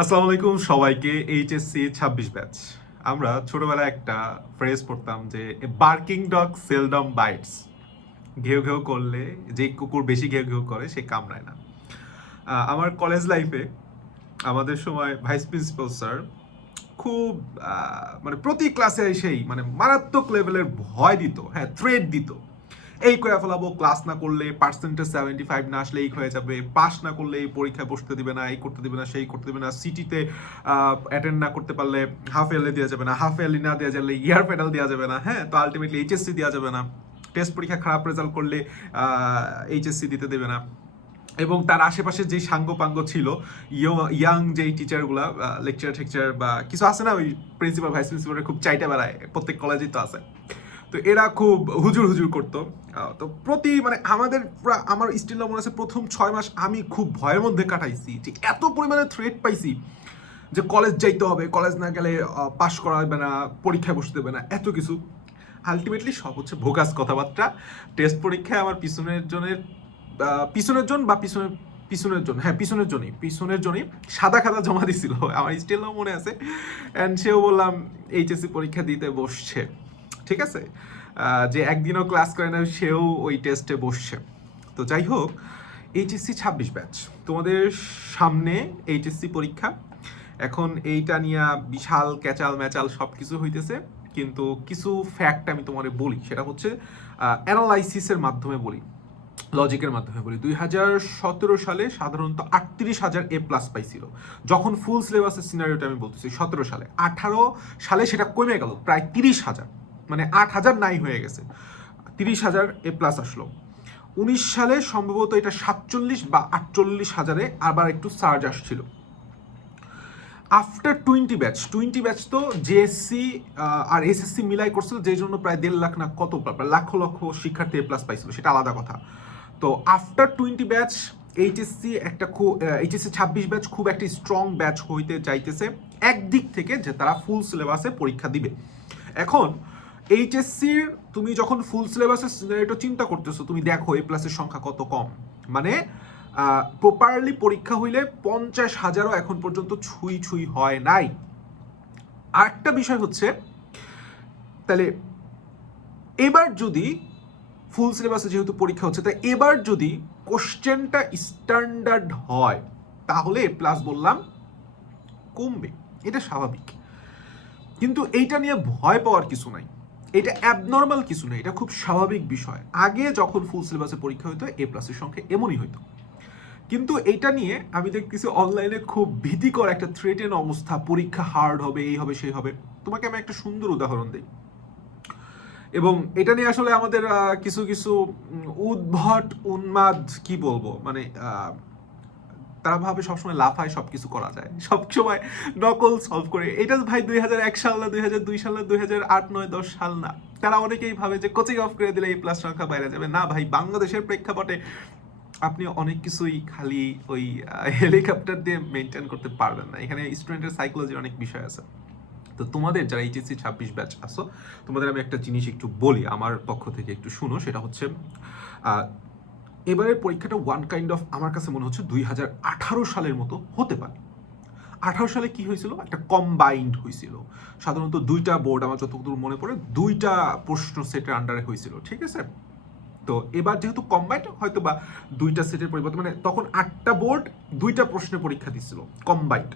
আসসালামু আলাইকুম সবাইকে। HSC 26 batch. আমরা ছোটবেলায় একটা ফ্রেজ পড়তাম যে বার্কিং ডগ সেলডম বাইটস। ঘেউ ঘেউ করলে, যে কুকুর বেশি ঘেউ ঘেউ করে সে কামড়ায় না। আমার কলেজ লাইফে আমাদের সময় ভাইস প্রিন্সিপাল স্যার খুব মানে প্রতি ক্লাসে এসেই মানে মারাত্মক লেভেলের ভয় দিত, হ্যাঁ, থ্রেট দিত। এই করে ফেলাবো, ক্লাস না করলে পার্সেন্টেজ 75 না আসলে এই হয়ে যাবে, পাস না করলে এই পরীক্ষায় বসতে দিবে না, এই করতে দিবে না, সেই করতে দিবে না, সিটিতে অ্যাটেন্ড না করতে পারলে হাফ ইয়ারলি দেওয়া যাবে না, হাফ ইয়ারলি না দেওয়া যাবে ইয়ার পেডাল দেওয়া যাবে না, হ্যাঁ, তো আলটিমেটলি এইচএসসি দেওয়া যাবে না, টেস্ট পরীক্ষা খারাপ রেজাল্ট করলে এইচএসসি দিতে দেবে না। এবং তার আশেপাশে যে সাঙ্গ পাঙ্গ ছিল, ইয়াং যেই টিচারগুলা, লেকচার টেকচার বা কিছু আছে না, ওই প্রিন্সিপাল ভাইস প্রিন্সিপালের খুব চাইটা বেড়ায়, প্রত্যেক কলেজেই তো আছে। তো এরা খুব হুজুর হুজুর করতো। তো প্রতি মানে আমাদের আমার স্টিল মনে আছে প্রথম 6 মাস আমি খুব ভয়ের মধ্যে কাটাইছি, যে এত পরিমাণে থ্রেট পাইছি যে কলেজ যাইতে হবে, কলেজ না গেলে পাশ করা হবে না, পরীক্ষায় বসতে দেবে না, এত কিছু। আলটিমেটলি সব হচ্ছে ভোগাস কথাবার্তা। টেস্ট পরীক্ষায় আমার পিছনের জন বা পিছনের জনই সাদা খাতা জমা দিছিল, আমার স্টিল মনে আছে। অ্যান্ড সেও বললাম এইচএসসি পরীক্ষা দিতে বসছে, ঠিক আছে, যে একদিনও ক্লাস করে না সেও ওই টেস্টে বসছে। তো যাই হোক, এইচএসসি 26 ব্যাচ, তোমাদের সামনে এইচএসসি পরীক্ষা। এখন এইটা নিয়ে বিশাল ক্যাচাল ম্যাচাল সব কিছু হইতেছে, কিন্তু কিছু ফ্যাক্ট আমি তোমাদের বলি, সেটা হচ্ছে অ্যানালাইসিসের মাধ্যমে বলি, লজিকের মাধ্যমে বলি। 2017 সালে সাধারণত 38,000 A+ পাইছিল, যখন ফুল সিলেবাসের সিনারিওটা আমি বলতেছি। 17 সালে, 18 সালে সেটা কমে গেল প্রায় 30,000, মানে 8,000 নাই হয়ে গেছে, 30,000 A+ আসলো। 19 সালে সম্ভবত এটা 47 বা 48,000-এ আবার একটু সার্জ আসছিল। আফটার 20 ব্যাচ তো জেএসসি আর এসএসসি মিলাই করছিল, যে জন্য প্রায় 1.5 লাখ না কত, প্রায় লক্ষ লক্ষ শিক্ষার্থী A+ পাইছিল, সেটা আলাদা কথা। তো আফটার 20 ব্যাচ এইচএসসি 26 ব্যাচ খুব একটা স্ট্রং ব্যাচ হইতে চাইতেছে, একদিক থেকে যে তারা ফুল সিলেবাসে পরীক্ষা দিবে। এখন এইচএসসির তুমি যখন ফুল সিলেবাসের সিনারিওটা চিন্তা করতেছো, তুমি দেখো A+-এর সংখ্যা কত কম, মানে প্রপারলি পরীক্ষা হইলে 50,000-ও এখন পর্যন্ত ছুঁই হয় নাই। আরেকটা বিষয় হচ্ছে, তাহলে এবার যদি ফুল সিলেবাসে যেহেতু পরীক্ষা হচ্ছে, তাই এবার যদি কোশ্চেনটা স্ট্যান্ডার্ড হয় তাহলে A+ বললাম কমবে, এটা স্বাভাবিক। কিন্তু এইটা নিয়ে ভয় পাওয়ার কিছু নাই, এটা অ্যাবনর্মাল কিছু নেই, এটা খুব স্বাভাবিক বিষয়। আগে যখন ফুল সিলেবাসে পরীক্ষা হইতো A+-এর সংখ্যা এমনই হইতো। কিন্তু এইটা নিয়ে আমি দেখতেছি অনলাইনে খুব ভীতিকর একটা থ্রেটেন অবস্থা, পরীক্ষা হার্ড হবে, এই হবে সেই হবে। তোমাকে আমি একটা সুন্দর উদাহরণ দিই, এবং এটা নিয়ে আসলে আমাদের কিছু কিছু উদ্ভট উন্মাদ কি বলবো, মানে তারা ভাবে সবসময় লাফায় সব কিছু করা যায়, সবসময় নকল সলভ করে। এটা ভাই 2001 সাল না, 2002 সাল না, 2008, 9, 10 সাল না। তারা অনেকেই ভাবে যে কোচিং অফ করে দিলে A+ সংখ্যা বাইরে যাবে। না ভাই, বাংলাদেশের প্রেক্ষাপটে আপনি অনেক কিছুই খালি ওই হেলিকপ্টার দিয়ে মেনটেন করতে পারবেন না। এখানে স্টুডেন্টের সাইকোলজির অনেক বিষয় আছে। তো তোমাদের যারা এইচএসসি 26 ব্যাচ আসো, তোমাদের আমি একটা জিনিস একটু বলি, আমার পক্ষ থেকে একটু শুনো। সেটা হচ্ছে এবারের পরীক্ষাটা ওয়ান কাইন্ড অফ আমার কাছে মনে হচ্ছে 2018 সালের মতো হতে পারে। 18 সালে কি হয়েছিল, একটা কম্বাইন্ড হয়েছিল, সাধারণত দুইটা বোর্ড, আমার যতদূর মনে পড়ে দুইটা প্রশ্ন সেটের আন্ডারে হয়েছিল, ঠিক আছে। তো এবার যেহেতু কম্বাইন্ড, হয়তো বা দুইটা সেটের পরিবর্তে, মানে তখন 8টা বোর্ড 2টা প্রশ্নের পরীক্ষা দিচ্ছিল কম্বাইন্ড,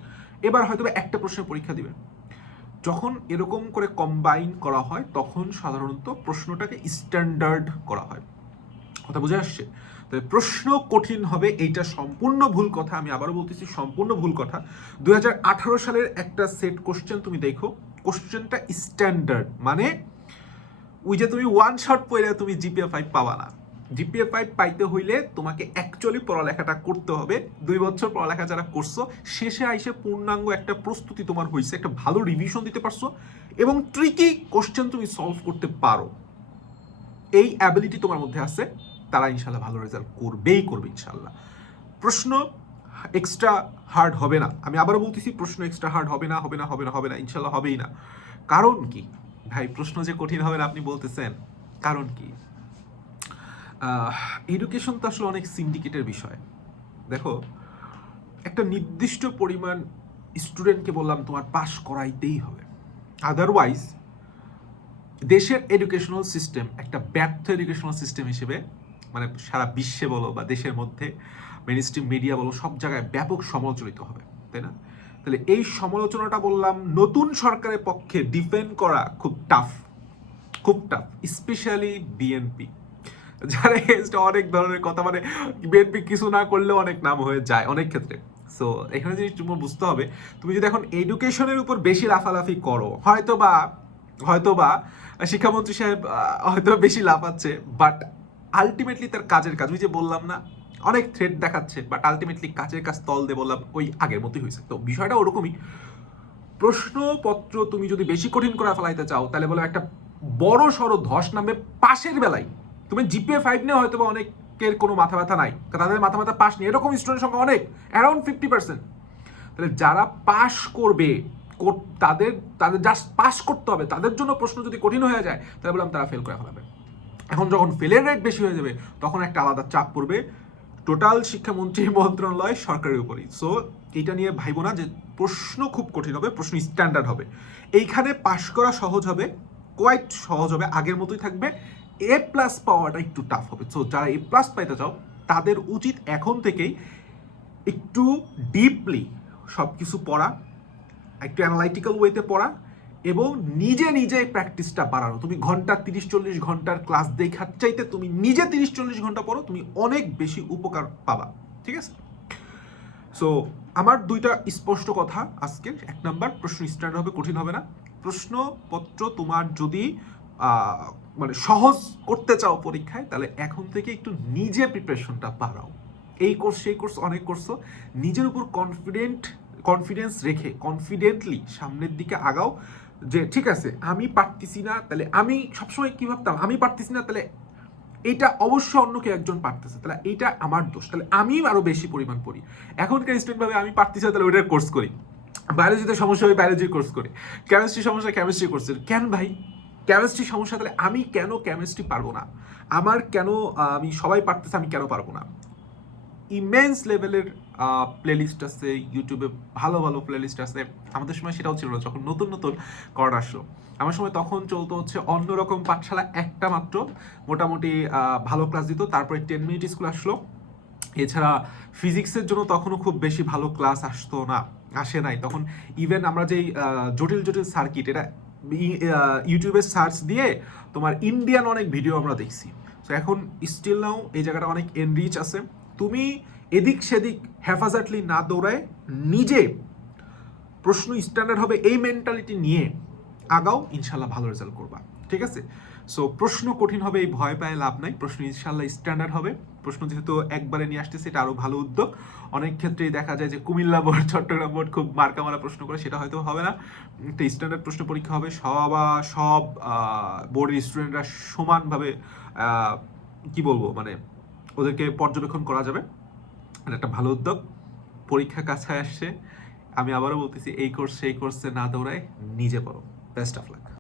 এবার হয়তো বা একটা প্রশ্নের পরীক্ষা দিবে। যখন এরকম করে কম্বাইন করা হয় তখন সাধারণত প্রশ্নটাকে স্ট্যান্ডার্ড করা হয়। কথা বুঝে আসছে? তবে প্রশ্ন কঠিন হবে এইটা সম্পূর্ণ ভুল কথা, আমি আবারও বলতেছি সম্পূর্ণ ভুল কথা। 2018 সালের একটা সেট কোশ্চেন তুমি দেখো, কোশ্চেনটা স্ট্যান্ডার্ড, মানে ওই যে তুমি ওয়ান শট পড়ে তুমি জিপিএ 5 পাবা না। জিপিএ 5 পাইতে হইলে তোমাকে অ্যাকচুয়ালি পড়ালেখাটা করতে হবে। 2 বছর পড়ালেখা যারা করছো, শেষে আইসে পূর্ণাঙ্গ একটা প্রস্তুতি তোমার হয়েছে, একটা ভালো রিভিশন দিতে পারছো, এবং ট্রিকি কোশ্চেন তুমি সলভ করতে পারো, এই অ্যাবিলিটি তোমার মধ্যে আছে, তারা ইনশাল্লাহ ভালো রেজাল্ট করবে ইনশাল্লাহ। প্রশ্ন এক্সট্রা হার্ড হবে না, আমি আবারও বলতেছি, প্রশ্ন এক্সট্রা হার্ড হবে না ইনশাল্লাহ হবেই না। কারণ কি ভাই, প্রশ্ন যে কঠিন হবে না আপনি বলতেছেন, কারণ কি? এডুকেশন তো আসলে অনেক সিন্ডিকেটের বিষয়। দেখো, একটা নির্দিষ্ট পরিমাণ স্টুডেন্টকে বললাম তোমার পাস করাইতেই হবে, আদারওয়াইজ দেশের এডুকেশনাল সিস্টেম একটা ব্যর্থ এডুকেশনাল সিস্টেম হিসেবে মানে সারা বিশ্বে বলো বা দেশের মধ্যে মেইনস্ট্রিম মিডিয়া বলো সব জায়গায় ব্যাপক সমালোচিত হবে, তাই না? তাহলে এই সমালোচনাটা বললাম নতুন সরকারের পক্ষে ডিফেন্ড করা খুব টাফ, স্পেশালি বিএনপি, যারা এগেনস্টে অনেক ধরনের কথা, মানে বিএনপি কিছু না করলেও অনেক নাম হয়ে যায় অনেক ক্ষেত্রে। সো এখানে জিনিস তোমার বুঝতে হবে, তুমি যদি এখন এডুকেশনের উপর বেশি লাফালাফি করো, হয়তোবা শিক্ষামন্ত্রী সাহেব হয়তো বেশি লাফাচ্ছে, বাট আলটিমেটলি তার কাজের কাজ, ওই যে বললাম না অনেক থ্রেট দেখাচ্ছে, বাট আলটিমেটলি কাজের কাজ তল দিয়ে বললাম ওই আগের মতোই হয়েছে। তো বিষয়টা ওরকমই, প্রশ্নপত্র তুমি যদি বেশি কঠিন করে ফেলাইতে চাও তাহলে বলো একটা বড় সড়ো ধস নামবে পাশের বেলায়। তুমি জিপিএ 5 নিয়ে হয়তো বা অনেকের কোনো মাথা ব্যথা নাই, তাদের মাথা ব্যথা পাস নেই, এরকম স্টুডেন্ট সংখ্যা অনেক, অ্যারাউন্ড 50%। তাহলে যারা পাস করবে তাদের জাস্ট পাস করতে হবে, তাদের জন্য প্রশ্ন যদি কঠিন হয়ে যায় তাহলে বললাম তারা ফেল করে ফেলাবে। এখন যখন ফেলের রেট বেশি হয়ে যাবে তখন একটা আলাদা চাপ পড়বে টোটাল শিক্ষামন্ত্রী মন্ত্রণালয় সরকারের উপরই। সো এইটা নিয়ে ভাইবো না যে প্রশ্ন খুব কঠিন হবে, প্রশ্ন স্ট্যান্ডার্ড হবে, এইখানে পাশ করা সহজ হবে, কোয়াইট সহজ হবে, আগের মতোই থাকবে, এ প্লাস পাওয়াটা একটু টাফ হবে। সো যারা এ প্লাস পাইতে চাও তাদের উচিত এখন থেকেই একটু ডিপলি সব কিছু পড়া, একটু অ্যানালাইটিক্যাল ওয়েতে পড়া এবং নিজে প্র্যাকটিসটা বাড়ানো। তুমি ঘন্টা 30-40 ঘন্টার ক্লাস দেখার চাইতে তুমি নিজে 30-40 ঘন্টা পড়ো, তুমি অনেক বেশি উপকার পাবা, ঠিক আছে? সো আমার দুইটা স্পষ্ট কথা আজকে, 1 নাম্বার প্রশ্ন স্ট্যান্ড হবে, কঠিন হবে না। প্রশ্নপত্র তোমার যদি মানে সহজ করতে চাও পরীক্ষায়, তাহলে এখন থেকে একটু নিজে প্রিপারেশনটা বাড়াও, এই কোর্স সেই কোর্স অনেক করছো, নিজের উপর কনফিডেন্স রেখে কনফিডেন্টলি সামনের দিকে আগাও, যে ঠিক আছে আমি পারতেছি না, তাহলে আমি সবসময় কি ভাবতাম, আমি পারতেছি না তাহলে এইটা অবশ্যই অন্য কেউ একজন পারতেছে, তাহলে এইটা আমার দোষ, তাহলে আমি আরো বেশি পরিমাণ পড়ি। এখনকার স্টুডেন্ট ভাবে আমি পারতেছি না তাহলে ওইটার কোর্স করি, বায়োলজিতে সমস্যা হবে বায়োলজির কোর্স করি, কেমিস্ট্রি সমস্যা কেমিস্ট্রি কোর্স করি। কেন ভাই কেমিস্ট্রি সমস্যা, তাহলে আমি কেন কেমিস্ট্রি পারবো না, আমার কেন আমি সবাই পারতেছে আমি কেন পারবো না? ইমেন্স লেভেলের প্লেলিস্ট আছে ইউটিউবে, ভালো ভালো প্লেলিস্ট আছে। আমাদের সময় সেটাও ছিল না, যখন নতুন করোনা আসলো, আমার সময় তখন চলতো হচ্ছে অন্যরকম পাঠশালা, একটা মাত্র মোটামুটি ভালো ক্লাস দিত, তারপরে 10 মিনিট স্কুল আসলো। এছাড়া ফিজিক্সের জন্য তখনও খুব বেশি ভালো ক্লাস আসে নাই তখন। ইভেন আমরা যেই জটিল সার্কিট, এটা ইউটিউবে সার্চ দিয়ে তোমার ইন্ডিয়ান অনেক ভিডিও আমরা দেখছি। তো এখন স্টিল নাও এই জায়গাটা অনেক এনরিচ আছে, তুমি এদিক সেদিক হেফাজতলি না দৌড়ায় নিজে প্রশ্ন স্ট্যান্ডার্ড হবে এই মেন্টালিটি নিয়ে আগাও, ইনশাল্লাহ ভালো রেজাল্ট করবা, ঠিক আছে? সো প্রশ্ন কঠিন হবে এই ভয় পায় লাভ নাই, প্রশ্ন ইনশাল্লাহ স্ট্যান্ডার্ড হবে। প্রশ্ন যেহেতু একবারে নিয়ে আসতেছে এটা আরো ভালো উদ্যোগ। অনেক ক্ষেত্রেই দেখা যায় যে কুমিল্লা বোর্ড চট্টগ্রাম বোর্ড খুব মার্কা মারা প্রশ্ন করে, সেটা হয়তো হবে না, একটা স্ট্যান্ডার্ড প্রশ্ন পরীক্ষা হবে, সব বোর্ডের স্টুডেন্টরা সমানভাবে কি বলবো মানে ওদেরকে পর্যবেক্ষণ করা যাবে, এটা একটা ভালো উদ্যোগ। পরীক্ষা কাছে আসছে, আমি আবারও বলতেছি এই কোর্স সেই কোর্সে না দৌড়ায় নিজে পড়ো। Best of luck.